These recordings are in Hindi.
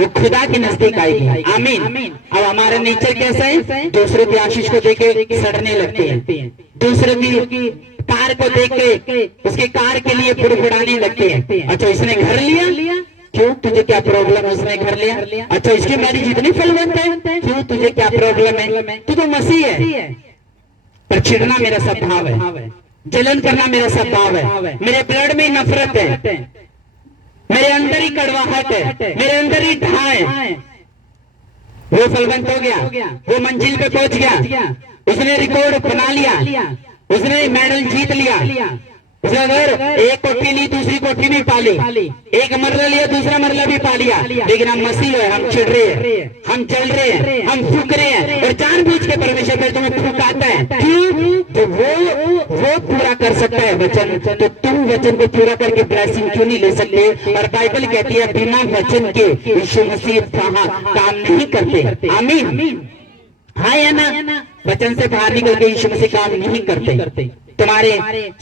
वो खुदा के नजदीक आएगी। आमीन। अब हमारा नेचर कैसा है? दूसरों की आशीष को देख के सड़ने लगते हैं, दूसरों की कार को देख के उसके कार के लिए बुड़बुड़ाने लगते हैं। अच्छा इसने घर लिया, क्यों? तुझे क्या प्रॉब्लम है? उसने घर लिया। अच्छा इसकी मैरिज इतनी फलवंत है, क्यों? तुझे क्या प्रॉब्लम है? तू तो मसीह है। पर चिढ़ना मेरा स्वभाव है, जलन करना मेरा स्वभाव है, मेरे ब्लड में नफरत है, मेरे अंदर ही कड़वाहट है, मेरे अंदर ही ढा है। वो फलवंत हो गया, वो मंजिल पे पहुंच गया, उसने रिकॉर्ड बना लिया, उसने मेडल जीत लिया। उसने अगर एक कोठी ली दूसरी कोठी भी पाली, एक मरला लिया दूसरा मरला भी पा लिया। लेकिन हम मसीह है, हम चिढ़ रहे हैं, हम चल रहे हैं, हम फूक रहे हैं और जानबूझ के परमेश्वर फिर तुम्हें फूकाता है। क्यों? तो वो पूरा कर सकता है वचन, तो तुम वचन को पूरा करके ब्लेसिंग क्यों नहीं ले सकते? और बाइबल कहती है बिना वचन के यीशु मसीह काम नहीं करते। आमीन। हाँ या ना? वचन से बाहर निकल के यीशु मसीह काम नहीं करते। तुम्हारे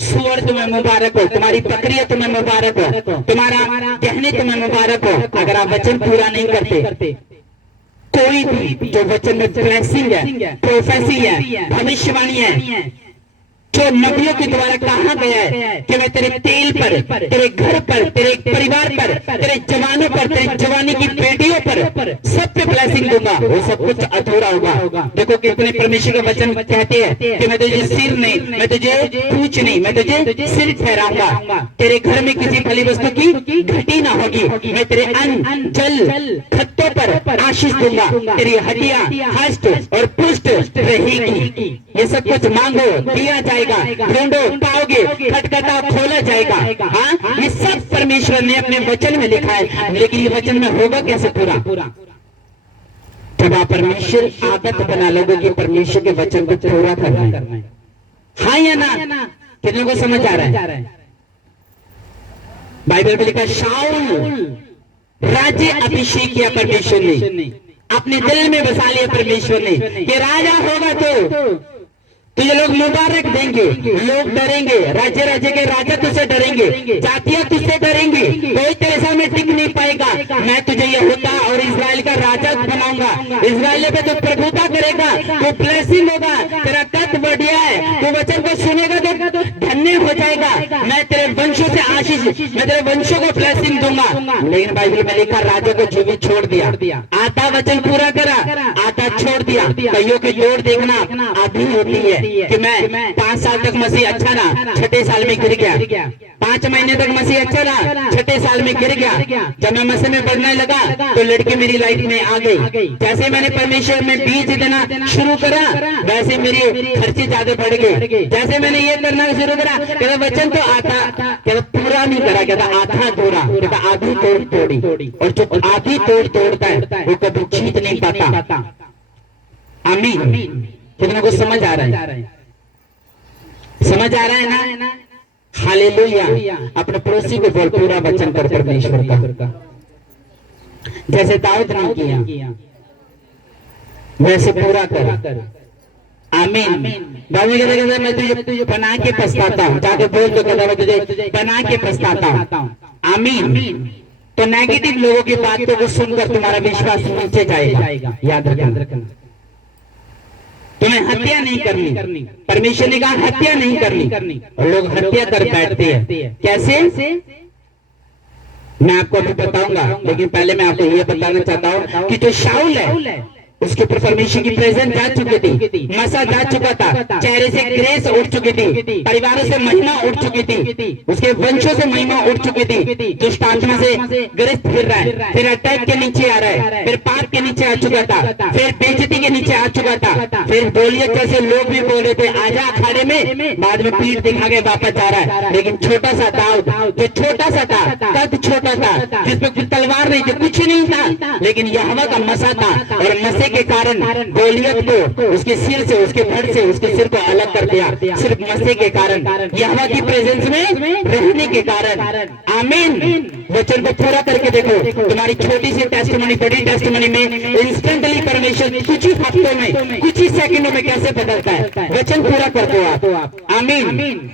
सुअर तुम्हें मुबारक हो, तुम्हारी बकरियां तुम्हें मुबारक हो, तुम्हारा गहने तुम्हें मुबारक हो, अगर आप वचन पूरा नहीं करते। कोई भी जो वचन में ब्लेसिंग है, प्रोफेसी है, भविष्यवाणी है, जो नबियों के द्वारा कहा गया है कि मैं तेरे तेल पर, तेरे घर पर, तेरे परिवार पर, तेरे जवानों पर, तेरे जवानी की बेटियों पर सब पे ब्लेसिंग दूंगा, वो सब कुछ अधूरा होगा। देखो कितने परमेश्वर के वचन कहते हैं कि मैं तुझे सिर नहीं, मैं तुझे पूछ नहीं, मैं तुझे सिर ठहराऊंगा। तेरे घर में किसी फली वस्तु की घटी ना होगी, मैं तेरे अन्न जल खत्तों पर आशीष दूंगा, तेरी हड्डियां हष्ट और पुष्ट रहेगी। ये सब कुछ मांगो दिया जाएगा, ढूंढो पाओगे, खटखटाओ खोला जाएगा। हाँ, ये सब परमेश्वर ने अपने वचन में लिखा है, लेकिन ये वचन में होगा कैसे पूरा? जब आप परमेश्वर आदत बना लोगे कि परमेश्वर के वचन को पूरा करना है। हाँ या ना? कितने को समझ आ रहा है? बाइबल में लिखा शाऊल राज्य अभिषेक किया परमेश्वर ने, अपने दिल में बसा लिया परमेश्वर ने कि राजा होगा तो तुझे लोग मुबारक देंगे, लोग डरेंगे, राज्य के राजा तुझसे डरेंगे, जातियां तुझसे डरेंगी, कोई तेरे सामने टिक नहीं पाएगा। मैं तुझे यहूदा और इजराइल का राजा बनाऊंगा, इजराइल पे तो प्रभुता करेगा, तो ब्लेसिंग होगा, तेरा कद बढ़िया है, तो वचन को सुनेगा तो धन्य हो जाएगा। मैं तेरे वंशों से आशीष, मैं तेरे वंशों को ब्लेसिंग दूंगा। लेकिन बाइबल में लिखा राजा को जो भी छोड़ दिया, आधा वचन पूरा करा, आधा छोड़ दिया। कईयों की जोड़ देखना आधी होती है कि मैं 5 साल तक मसीह अच्छा ना, छठे साल में गिर गया, 5 महीने तक मसीह अच्छा ना, छठे साल में गिर गया। जब मैं मसीह में बढ़ने लगा तो लड़की मेरी लाइफ में आ गई। जैसे मैंने परमेश्वर में बीज देना शुरू करा वैसे मेरी खर्चे ज्यादा बढ़ गए। जैसे मैंने ये करना शुरू करा, कहता वचन तो आता, कहता पूरा नहीं करा, कहता आधा तोड़ा, कहता आधी तोड़ी। और जो आधी तोड़ता है वो कभी जीत नहीं पाता। आमीन। कितने को समझ आ रहा है? समझ आ रहा है ना? हालेलुया। अपने पड़ोसी को बोल पूरा वचन कर परमेश्वर का, जैसे दाऊद ने किया वैसे पूरा कर। आमीन। दाऊद कहता मैं तुझे बना के पछताता हूँ, जाके बोल तो कहता मैं तुझे बना के पछताता हूँ। आमीन। तो नेगेटिव लोगों की बातों को सुनकर तुम्हारा विश्वास नीचे जाएगा। याद रखना, तुम्हें हत्या नहीं करनी, परमेश्वर ने कहा हत्या नहीं करनी, और लोग हत्या कर बैठते हैं। कैसे? मैं आपको अभी बताऊंगा, लेकिन पहले मैं आपको यह बताना चाहता हूँ कि जो शाऊल है उसके ऊपर परमेश्वर की प्रेजेंस जा चुकी थी, मसा जा चुका था, चेहरे से ग्रेस उठ चुकी थी, परिवारों से महिमा उठ चुकी थी, उसके वंशों से महिमा उठ चुकी थी। दुष्ट आत्मा से ग्रस्त फिर रहा है, फिर अटैक के नीचे आ रहा है, फिर पाप के नीचे आ चुका था, फिर बेइज्जती के नीचे आ चुका था, फिर गोलियत जैसे लोग भी बोल रहे थे आजा अखाड़े में, बाद में पीठ दिखा के वापस जा रहा है। लेकिन छोटा सा दाऊद जो छोटा सा था, कद छोटा था, जिसमें कुछ तलवार नहीं थी, कुछ नहीं था, लेकिन यहोवा का मसा था, और मसे के कारण गोलियत को उसके सिर से, उसके धड़ से उसके सिर को अलग कर दिया, सिर्फ मसीह के कारण, यहोवा की प्रेजेंस में रहने के कारण। आमीन। वचन को पूरा करके देखो, तुम्हारी छोटी सी टेस्टिमनी बड़ी टेस्टिमनी में इंस्टेंटली परमेश्वर कुछ ही हफ्तों में, कुछ ही सेकंडों में कैसे बदलता है। वचन पूरा कर दो आप। आमीन।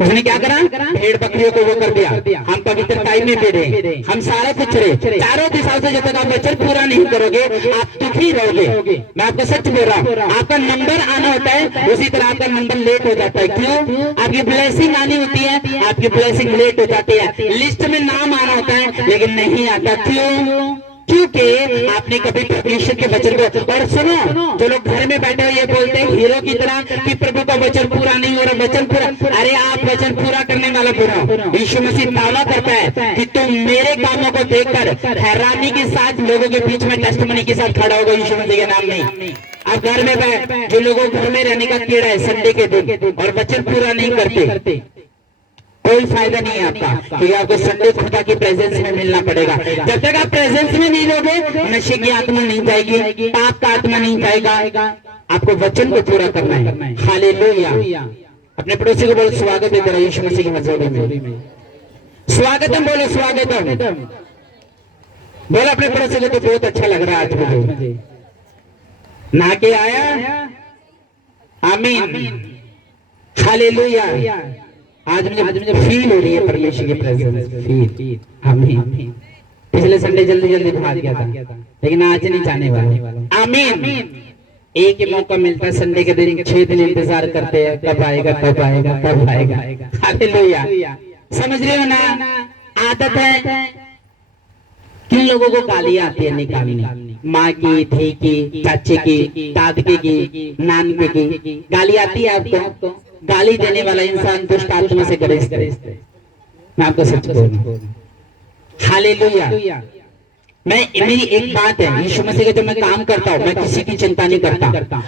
उसने क्या करा, भेड़ बकरियों को वो कर दिया। हम पवित्र टाइम में दे रहे, हम सारा कुछ रहे, चारों दिशाओं से जब तक आप वचन पूरा नहीं करोगे आप दुखी रहोगे। मैं आपको सच बोल रहा हूँ, आपका नंबर आना होता है, उसी तरह आपका नंबर लेट हो जाता है। क्यों? आपकी ब्लेसिंग आनी होती है, आपकी ब्लेसिंग लेट हो जाती है। लिस्ट में नाम आना होता है लेकिन नहीं आता। क्यों? क्योंकि आपने कभी परमेश्वर के वचन को, और सुनो, जो लोग घर में बैठे हुए ये बोलते हैं हीरो की तरह कि प्रभु का वचन पूरा नहीं हो रहा, वचन पूरा, अरे आप वचन पूरा करने वाला पूरा। यीशु मसीह दावा करता है कि तुम मेरे कामों को देखकर हैरानी के साथ लोगों के बीच में टेस्टिमनी के साथ खड़ा होगा, यीशु मसीह के नाम में। आप घर में जो लोगों घर में रहने का कीड़ा है संडे के दिन और वचन पूरा नहीं करते, कोई फायदा नहीं है आपका, क्योंकि आपको संडे खुदा की प्रेजेंस में मिलना पड़ेगा। जब तक आप प्रेजेंस में नहीं रहोगे नशे की आत्मा नहीं जाएगी, पाप का आत्मा नहीं जाएगा। आपको वचन को पूरा करना है। हालेलुया। अपने पड़ोसी को बोलो स्वागत है तेरा यीशु मसीह की मौजूदगी में। स्वागतम बोलो, स्वागतम बोलो अपने पड़ोसी को। तो बहुत अच्छा लग रहा है आज मुझे, नहा के आया। आमीन, हालेलुया। आज मुझे फील हो रही है परमेश्वर की प्रेजेंस, फील। आमीन। पिछले संडे जल्दी जल्दी भाग गया था लेकिन आज नहीं जाने वाला। आमीन। एक ही मौका मिलता है संडे के दिन, 6 दिन इंतजार करते हैं कब आएगा कब आएगा कब आएगा। हालेलुया। समझ रहे हो ना? आदत है किन लोगों को गालियां आती है निकालनी, माँ की, धी की, चाचे की, दादके की, नानके की गाली आती है आपको? गाली देने वाला इंसान दुष्ट आत्मा से ग्रस्त है। मैं आपको सच बोलूं, हालेलुया। मेरी एक बात है, यीशु मसीह का जो मैं काम करता हूँ मैं किसी की चिंता नहीं करता।